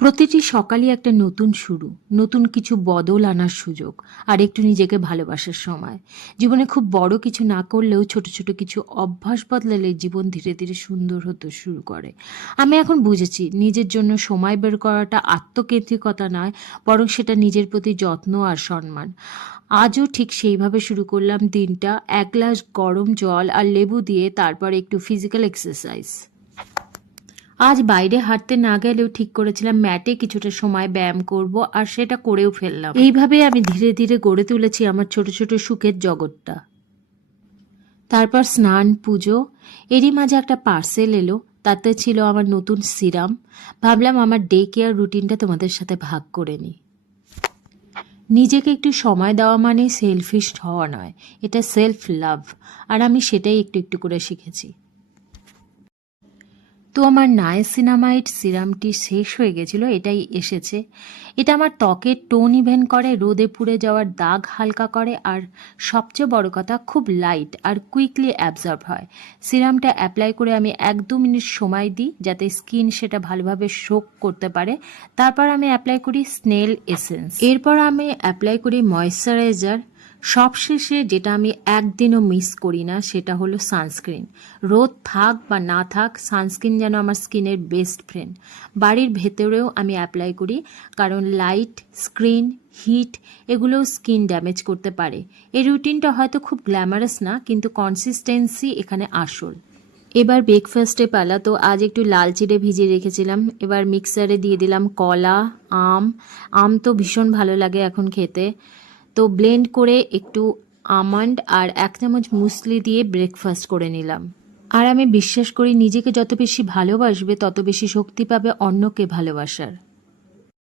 প্রতিটি সকালই একটা নতুন শুরু, নতুন কিছু বদল আনার সুযোগ, আর একটু নিজেকে ভালোবাসার সময়। জীবনে খুব বড় কিছু না করলেও ছোট ছোট কিছু অভ্যাস বদলালে জীবন ধীরে ধীরে সুন্দর হতে শুরু করে। আমি এখন বুঝেছি, নিজের জন্য সময় বের করাটা আত্মকেন্দ্রিকতা নয়, বরং সেটা নিজের প্রতি যত্ন আর সম্মান। আজও ঠিক সেইভাবে শুরু করলাম দিনটা, এক গ্লাস গরম জল আর লেবু দিয়ে, তারপর একটু ফিজিক্যাল এক্সারসাইজ। আজ বাইরে হাঁটতে না গেলেও ঠিক করেছিলাম ম্যাটে কিছুটা সময় ব্যায়াম করব, আর সেটা করেও ফেললাম। এইভাবে আমি ধীরে ধীরে গড়ে তুলেছি আমার ছোট ছোট সুখের জগৎটা। তারপর স্নান, পুজো, এরই মাঝে একটা পার্সেল এলো। তাতে ছিল আমার নতুন সিরাম। ভাবলাম আমার ডে কেয়ার রুটিনটা তোমাদের সাথে ভাগ করে নিই। নিজেকে একটু সময় দেওয়া মানে সেলফিশ হওয়া নয়, এটা সেলফ লাভ, আর আমি সেটাই একটু একটু করে শিখেছি। তো আমার নায়াসিনামাইড সিরামটি শেষ হয়ে গেছিল, এটাই এসেছে। এটা আমার ত্বকের টোন ইভেন করে, রোদে পুড়ে যাওয়ার দাগ হালকা করে, আর সবচেয়ে বড় কথা খুব লাইট আর কুইকলি অ্যাবজর্ব হয়। সিরামটা অ্যাপ্লাই করে আমি 1-2 মিনিট সময় দিই যাতে স্কিন সেটা ভালোভাবে সোক করতে পারে। তারপর আমি অ্যাপ্লাই করি স্নেল এসেন্স, এরপর আমি অ্যাপ্লাই করি ময়েশ্চারাইজার। সবশেষে যেটা আমি একদিনও মিস করি না সেটা হলো সানস্ক্রিন। রোদ থাক বা না থাক, সানস্ক্রিন যেন আমার স্কিনের বেস্ট ফ্রেন্ড। বাড়ির ভেতরেও আমি অ্যাপ্লাই করি, কারণ লাইট, স্ক্রিন, হিট এগুলোও স্কিন ড্যামেজ করতে পারে। এই রুটিনটা হয়তো খুব গ্ল্যামারাস না, কিন্তু কনসিস্টেন্সি এখানে আসল। এবার ব্রেকফাস্টে পালা। তো আজ একটু লাল চিড়ে ভিজিয়ে রেখেছিলাম, এবার মিক্সারে দিয়ে দিলাম কলা, আম। আম তো ভীষণ ভালো লাগে এখন খেতে। তো ব্লেন্ড করে একটু আমন্ড আর 1 চামচ মুসলি দিয়ে ব্রেকফাস্ট করে নিলাম। আর আমি বিশ্বাস করি, নিজেকে যত বেশি ভালোবাসবে তত বেশি শক্তি পাবে অন্যকে ভালোবাসার।